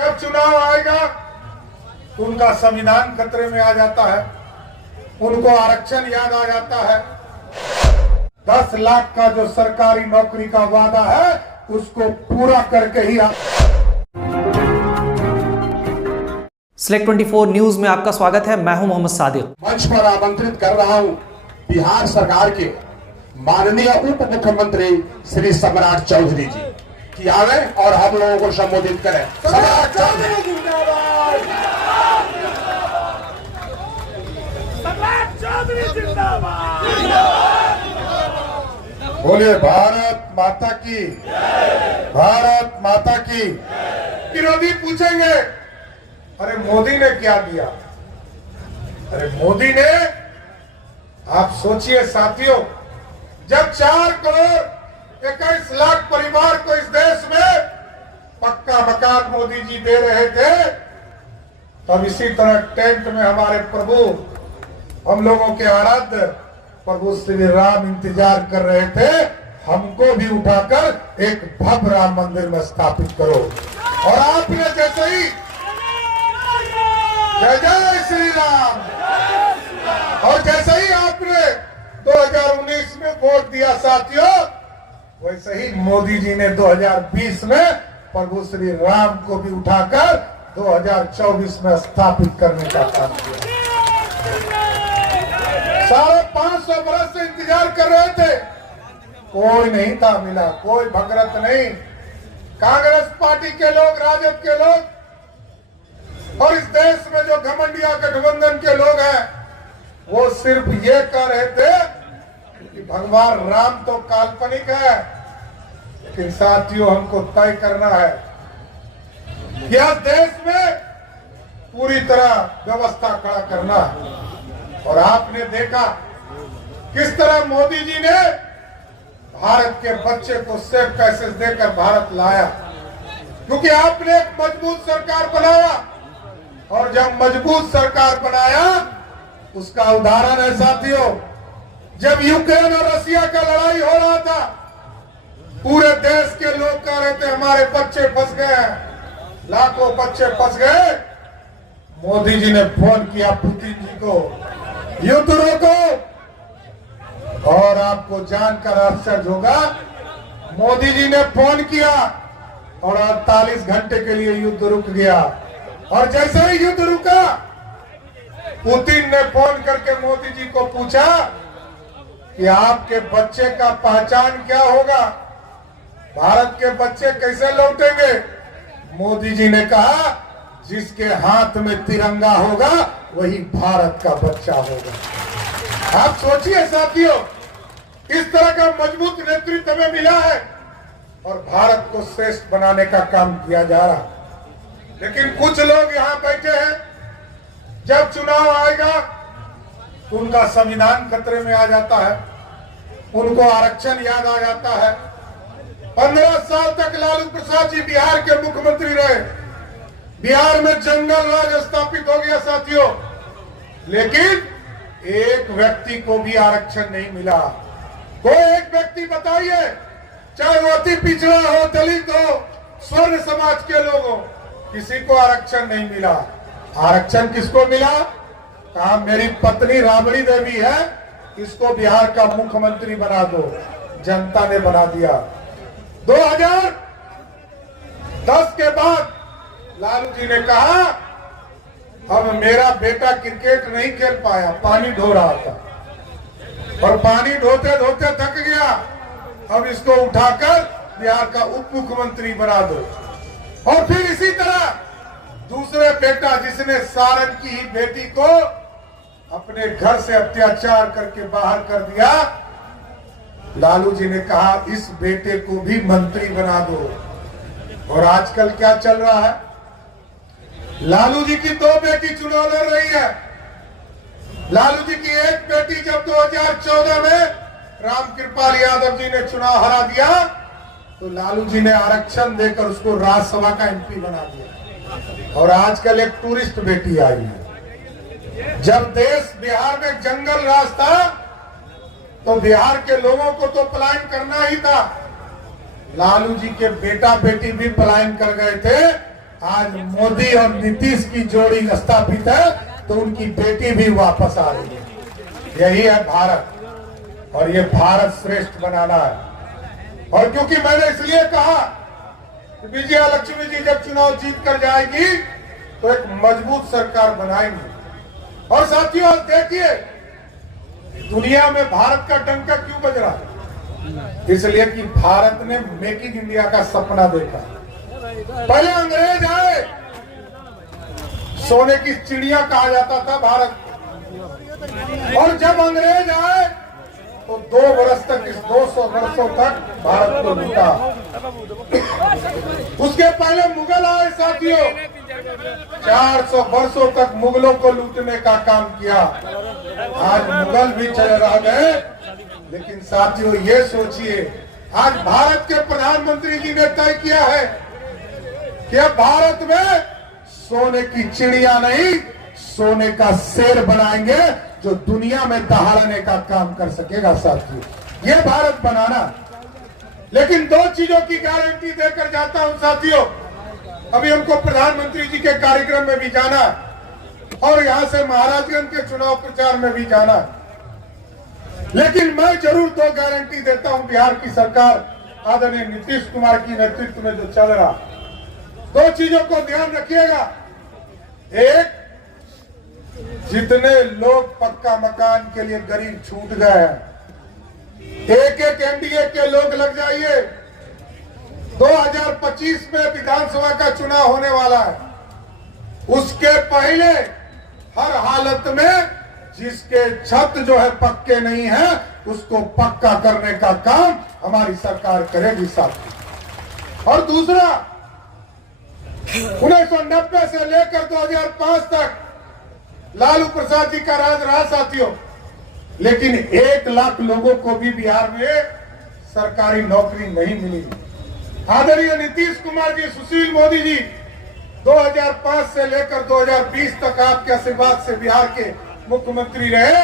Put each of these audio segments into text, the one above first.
जब चुनाव आएगा तो उनका संविधान खतरे में आ जाता है, उनको आरक्षण याद आ जाता है। 10 लाख का जो सरकारी नौकरी का वादा है उसको पूरा करके ही Select 24 न्यूज में आपका स्वागत है। मैं हूं मोहम्मद सादिक। मंच पर आमंत्रित कर रहा हूं बिहार सरकार के माननीय उप मुख्यमंत्री श्री सम्राट चौधरी जी कि आवे और हम लोगों को संबोधित करें। सम्राट चौधरी जिंदाबाद, सम्राट चौधरी जिंदाबाद। बोलिए भारत माता की, भारत माता की। विरोधी पूछेंगे अरे मोदी ने क्या दिया? अरे मोदी ने, आप सोचिए साथियों, जब 4 करोड़ 21 लाख परिवार को इस देश में पक्का मकान मोदी जी दे रहे थे, तब इसी तरह टेंट में हमारे प्रभु, हम लोगों के आराध्य प्रभु श्री राम इंतजार कर रहे थे, हमको भी उठाकर एक भव्य राम मंदिर में स्थापित करो। और आपने जैसे ही जय जय श्री राम, और जैसे ही आपने 2019 में वोट दिया साथियों, वैसे ही मोदी जी ने 2020 में प्रभु श्री राम को भी उठाकर 2024 में स्थापित करने का काम किया। 550 बरस से इंतजार कर रहे थे, कोई नहीं था मिला, कोई भगरत नहीं। कांग्रेस पार्टी के लोग, राजद के लोग और इस देश में जो घमंडिया गठबंधन के लोग हैं, वो सिर्फ ये कह रहे थे कि भगवान राम तो काल्पनिक है, लेकिन साथियों हमको तय करना है कि आज देश में पूरी तरह व्यवस्था खड़ा करना है। और आपने देखा किस तरह मोदी जी ने भारत के बच्चे को सेफ पैसेज देकर भारत लाया, क्योंकि आपने एक मजबूत सरकार बनाया। और जब मजबूत सरकार बनाया, उसका उदाहरण है साथियों, जब यूक्रेन और रशिया का लड़ाई हो रहा था, पूरे देश के लोग कह रहे थे हमारे बच्चे फंस गए हैं, लाखों बच्चे फंस गए। मोदी जी ने फोन किया पुतिन जी को, युद्ध रोको। और आपको जानकर आश्चर्य होगा, मोदी जी ने फोन किया और 48 घंटे के लिए युद्ध रुक गया। और जैसे ही युद्ध रुका, पुतिन ने फोन करके मोदी जी को पूछा कि आपके बच्चे का पहचान क्या होगा, भारत के बच्चे कैसे लौटेंगे? मोदी जी ने कहा जिसके हाथ में तिरंगा होगा वही भारत का बच्चा होगा। आप सोचिए साथियों, इस तरह का मजबूत नेतृत्व हमें मिला है और भारत को श्रेष्ठ बनाने का काम किया जा रहा है। लेकिन कुछ लोग यहाँ बैठे हैं, जब चुनाव आएगा तो उनका संविधान खतरे में आ जाता है, उनको आरक्षण याद आ जाता है। 15 साल तक लालू प्रसाद जी बिहार के मुख्यमंत्री रहे, बिहार में जंगल राज स्थापित हो गया साथियों, लेकिन एक व्यक्ति को भी आरक्षण नहीं मिला। कोई एक व्यक्ति बताइए, चाहे वो अति पिछड़ा हो, दलित हो, स्वर्ण समाज के लोग हो, किसी को आरक्षण नहीं मिला। आरक्षण किसको मिला? कहा मेरी पत्नी राबड़ी देवी है, इसको बिहार का मुख्यमंत्री बना दो। जनता ने बना दिया। 2010 के बाद लालू जी ने कहा अब मेरा बेटा क्रिकेट नहीं खेल पाया, पानी ढो रहा था और पानी ढोते ढोते थक गया, अब इसको उठाकर बिहार का उप मुख्यमंत्री बना दो। और फिर इसी तरह दूसरे बेटा, जिसने सारण की ही बेटी को अपने घर से अत्याचार करके बाहर कर दिया, लालू जी ने कहा इस बेटे को भी मंत्री बना दो। और आजकल क्या चल रहा है? लालू जी की 2 बेटी चुनाव लड़ रही है। लालू जी की एक बेटी जब 2014 में रामकृपाल यादव जी ने चुनाव हरा दिया, तो लालू जी ने आरक्षण देकर उसको राज्यसभा का एमपी बना दिया। और आजकल एक टूरिस्ट बेटी आई है। जब देश बिहार में जंगल राज था, तो बिहार के लोगों को तो पलायन करना ही था। लालू जी के बेटा बेटी भी पलायन कर गए थे, आज मोदी और नीतीश की जोड़ी स्थापित है तो उनकी बेटी भी वापस आ रही है। यही है भारत, और ये भारत श्रेष्ठ बनाना है। और क्योंकि मैंने इसलिए कहा कि विजया लक्ष्मी जी जब चुनाव जीत कर जाएगी तो एक मजबूत सरकार बनाएंगे। और साथियों, आज देखिए दुनिया में भारत का डंका क्यों बज रहा है? इसलिए कि भारत ने मेक इन इंडिया का सपना देखा। पहले अंग्रेज आए, सोने की चिड़िया कहा जाता था भारत को, और जब अंग्रेज आए तो 2 वर्ष तक, इस 200 वर्षों तक भारत को लूटा। उसके पहले मुगल आए साथियों, 400 वर्षों तक मुगलों को लूटने का काम किया। आज मुगल भी चले रह गए, लेकिन साथियों ये सोचिए, आज भारत के प्रधानमंत्री जी ने तय किया है कि अब भारत में सोने की चिड़िया नहीं, सोने का शेर बनाएंगे जो दुनिया में दहाड़ने का काम कर सकेगा। साथियों, ये भारत बनाना। लेकिन 2 चीजों की गारंटी देकर जाता हूं साथियों। अभी हमको प्रधानमंत्री जी के कार्यक्रम में भी जाना और यहां से महाराजगंज के चुनाव प्रचार में भी जाना, लेकिन मैं जरूर 2 गारंटी देता हूं बिहार की सरकार आदरणीय नीतीश कुमार की नेतृत्व में जो चल रहा। 2 चीजों को ध्यान रखिएगा। एक, जितने लोग पक्का मकान के लिए गरीब छूट गए हैं, एक एनडीए के लोग लग जाइए। 2025 में विधानसभा का चुनाव होने वाला है, उसके पहले हर हालत में जिसके छत जो है पक्के नहीं है उसको पक्का करने का काम हमारी सरकार करेगी साथियों। और दूसरा, 1990 से लेकर 2005 तक लालू प्रसाद जी का राज रहा साथियों, लेकिन 1 लाख लोगों को भी बिहार में सरकारी नौकरी नहीं मिली। आदरणीय नीतीश कुमार जी, सुशील मोदी जी 2005 से लेकर 2020 तक आपके आशीर्वाद से बिहार के मुख्यमंत्री रहे,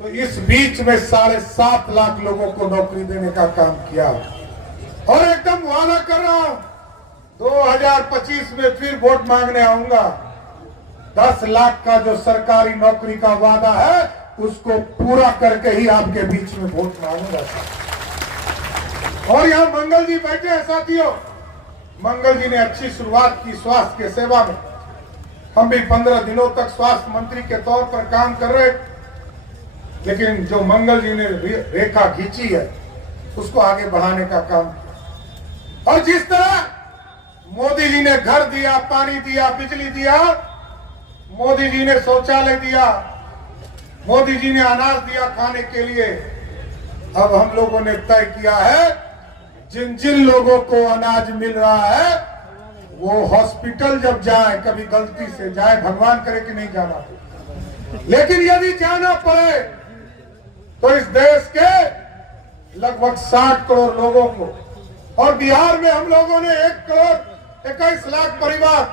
तो इस बीच में 7.5 लाख लोगों को नौकरी देने का काम किया। और एकदम वादा कर रहा हूं, 2025 में फिर वोट मांगने आऊंगा। 10 लाख का जो सरकारी नौकरी का वादा है उसको पूरा करके ही आपके बीच में वोट मांगूंगा। और यहाँ मंगल जी बैठे हैं साथियों। मंगल जी ने अच्छी शुरुआत की स्वास्थ्य के सेवा में। हम भी 15 दिनों तक स्वास्थ्य मंत्री के तौर पर काम कर रहे, लेकिन जो मंगल जी ने रेखा खींची है उसको आगे बढ़ाने का काम। और जिस तरह मोदी जी ने घर दिया, पानी दिया, बिजली दिया, मोदी जी ने शौचालय दिया, मोदी जी ने अनाज दिया खाने के लिए, अब हम लोगों ने तय किया है जिन जिन लोगों को अनाज मिल रहा है वो हॉस्पिटल जब जाए, कभी गलती से जाए, भगवान करे कि नहीं जाना, लेकिन यदि जाना पड़े तो इस देश के लगभग 60 करोड़ लोगों को, और बिहार में हम लोगों ने 1 करोड़ 21 लाख परिवार,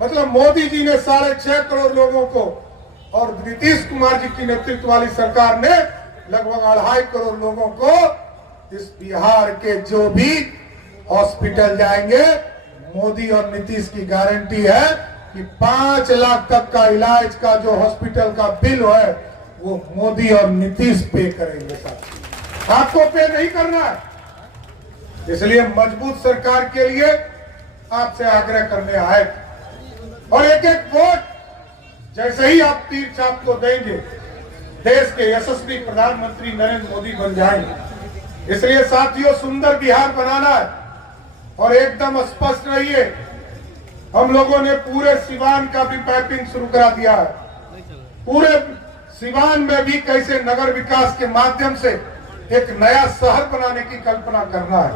मतलब मोदी जी ने 6.5 करोड़ लोगों को, और नीतीश कुमार जी की नेतृत्व वाली सरकार ने लगभग 2.5 करोड़ लोगों को इस बिहार के जो भी हॉस्पिटल जाएंगे, मोदी और नीतीश की गारंटी है कि 5 लाख तक का इलाज का जो हॉस्पिटल का बिल है वो मोदी और नीतीश पे करेंगे। साथ आपको पे नहीं करना है। इसलिए मजबूत सरकार के लिए आपसे आग्रह करने आए, और एक वोट जैसे ही आप तीर छाप को देंगे, देश के यशस्वी प्रधानमंत्री नरेंद्र मोदी बन जाएंगे। इसलिए साथियों, सुंदर बिहार बनाना है और एकदम स्पष्ट रहिए। हम लोगों ने पूरे सिवान का भी मैपिंग शुरू करा दिया है। पूरे सिवान में भी कैसे नगर विकास के माध्यम से एक नया शहर बनाने की कल्पना करना है,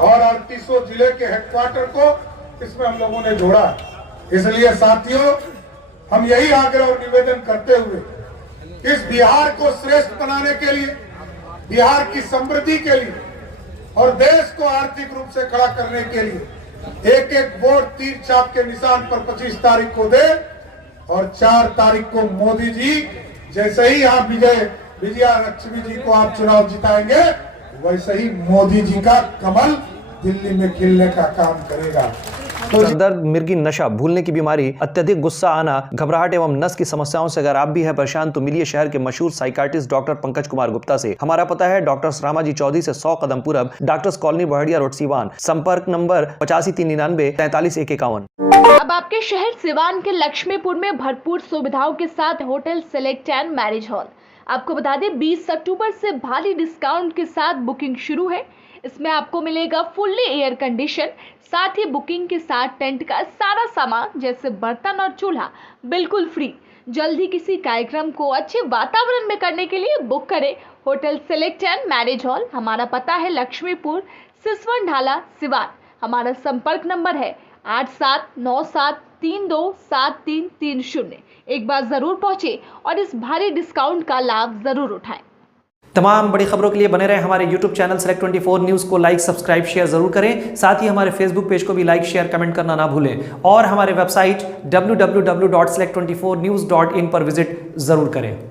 और 38 जिले के हेडक्वार्टर को इसमें हम लोगों ने जोड़ा है। इसलिए साथियों, हम यही आग्रह और निवेदन करते हुए इस बिहार को श्रेष्ठ बनाने के लिए, बिहार की समृद्धि के लिए और देश को आर्थिक रूप से खड़ा करने के लिए एक वोट तीर छाप के निशान पर 25 तारीख को दे, और 4 तारीख को मोदी जी जैसे ही आप विजया लक्ष्मी जी को आप चुनाव जिताएंगे, वैसे ही मोदी जी का कमल दिल्ली में खिलने का काम करेगा। सर दर्द, मिर्गी, नशा, भूलने की बीमारी, अत्यधिक गुस्सा आना, घबराहट एवं नस की समस्याओं से अगर आप भी हैं परेशान तो मिलिए शहर के मशहूर साइकाट्रिस्ट डॉक्टर पंकज कुमार गुप्ता से। हमारा पता है डॉक्टर रामाजी चौधरी से 100 कदम पूरब, doctors colony Bahadiya road Siwan. संपर्क नंबर 85 399 43 151। अब आपके शहर सिवान के लक्ष्मीपुर में भरपूर सुविधाओं के साथ hotel select and marriage hall. आपको बता दें 20 अक्टूबर से भारी डिस्काउंट के साथ बुकिंग शुरू है। इसमें आपको मिलेगा फुल्ली एयर कंडीशन, साथ ही बुकिंग के साथ टेंट का सारा सामान जैसे बर्तन और चूल्हा बिल्कुल फ्री। जल्द ही किसी कार्यक्रम को अच्छे वातावरण में करने के लिए बुक करें hotel select and marriage hall. हमारा पता है लक्ष्मीपुर, सिसवन ढाला, सिवान। हमारा संपर्क नंबर है 8797327330। एक बार जरूर पहुंचे और इस भारी डिस्काउंट का लाभ जरूर उठाएं। तमाम बड़ी खबरों के लिए बने रहे हमारे YouTube चैनल Select 24 न्यूज़ को लाइक, सब्सक्राइब, शेयर जरूर करें। साथ ही हमारे Facebook पेज को भी लाइक, शेयर, कमेंट करना ना भूलें और हमारे वेबसाइट www.select24news.in पर विजिट जरूर करें।